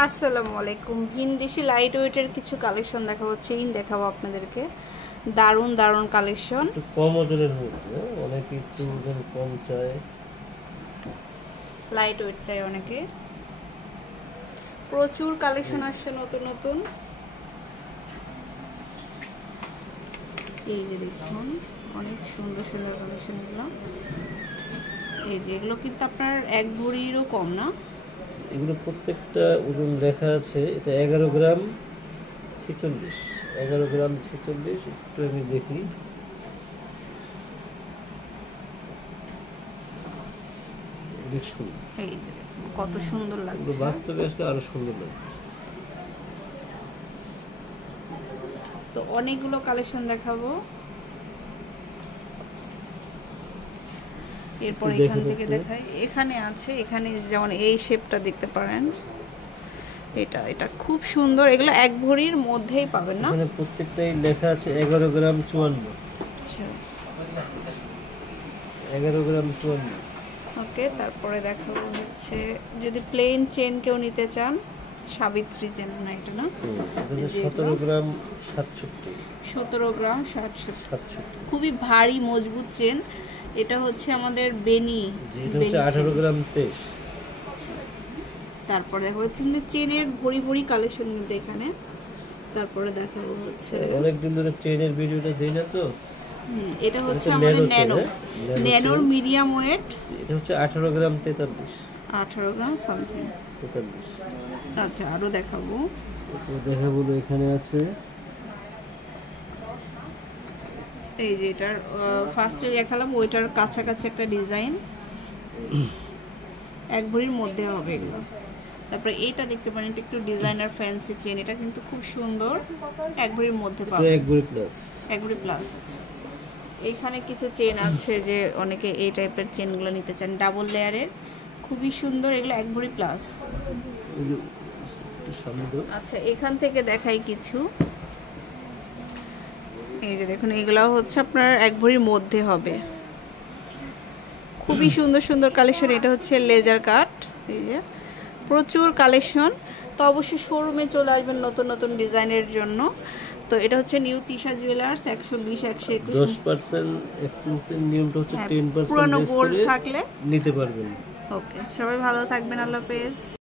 আসসালামু আলাইকুম। ভিনদেশি লাইট ওয়েটের কিছু কালেকশন দেখাবো, চেইন দেখাবো আপনাদেরকে। দারুণ দারুণ কালেকশন, কম ওজনের মধ্যে অনেকে একটু ওজন কম চায়, লাইট ওয়েট চাই অনেকে। প্রচুর কালেকশন আসছে নতুন নতুন। এই যে দেখুন, অনেক সুন্দর সুন্দর কালেকশন এগুলো। এই যে এগুলো কিন্তু আপনার 1 ভরিরও কম না। এগুলো প্রত্যেকটা ওজন লেখা আছে। এটা 11 গ্রাম 46, 11 গ্রাম 46। একটু আমি দেখি, এই যে দেখুন কত সুন্দর লাগছে, বাস্তবে আসলে আরো সুন্দর লাগে। তো অনেকগুলো কালেকশন দেখাবো। এরপর এখান থেকে দেখাই, এখানে আছে, এখানে যেমন এই শেপটা দেখতে পারেন, এটা খুব সুন্দর। এগুলো 1 ভরির মধ্যেই পাবেন না, এখানে প্রত্যেকটাই লেখা আছে 11 গ্রাম 54। আচ্ছা 11 গ্রাম 54। ওকে, তারপরে দেখাবো হচ্ছে যদি প্লেন চেন কেউ নিতে চান, সাবিত্রী চেন না এটা না, 17 গ্রাম 67। 17 গ্রাম 67, খুবই ভারী মজবুত চেন। এটা হচ্ছে আমাদের বেনি, যেটা হচ্ছে 18 গ্রাম 23। তারপরে দেখো হচ্ছে চেনের ভরি ভরি কালেকশন কিন্তু এখানে। তারপরে দেখাবো হচ্ছে অনেক দিন ধরে চেনের ভিডিওটা দেই না তো। এটা হচ্ছে আমাদের ন্যানোর মিডিয়াম ওয়েট। এটা হচ্ছে 18 গ্রাম 43। 18 গ্রাম সামথিং 43। আচ্ছা, আরো দেখাবো। এখানে আছে এই যে এটার ফার্স্টে দেখালাম, ওইটার কাছাকাছি একটা ডিজাইন, 1 ভরির মধ্যে হবে এগুলো। তারপরে এইটা দেখতে পারেন, এটা একটু ডিজাইনার ফ্যান্সি চেন, এটা কিন্তু খুব সুন্দর, 1 ভরির মধ্যে পাবেন। 1 ভরি প্লাস, 1 ভরি প্লাস আছে। এখানে কিছু চেন আছে যে অনেকে এই টাইপের চেনগুলো নিতে চান, ডাবল লেয়ারের, খুবই সুন্দর। এগুলো 1 ভরি প্লাস। আচ্ছা, এখান থেকে দেখাই কিছু। এই যে দেখুন, এগুলো হচ্ছে আপনার 1 ভরির মধ্যে হবে, খুবই সুন্দর সুন্দর কালেকশন। এটা হচ্ছে লেজার কাট, এই যে প্রচুর কালেকশন। তো অবশ্যই শোরুমে চলে আসবেন নতুন নতুন ডিজাইনের জন্য। তো এটা হচ্ছে নিউ তিশা জুয়েলার্স, 120 121। 10% এক্সচেঞ্জের নিয়মটা হচ্ছে 10% পুরনো গোল্ড থাকলে নিতে পারবেন। ওকে, সবাই ভালো থাকবেন, আল্লাহ হাফেজ।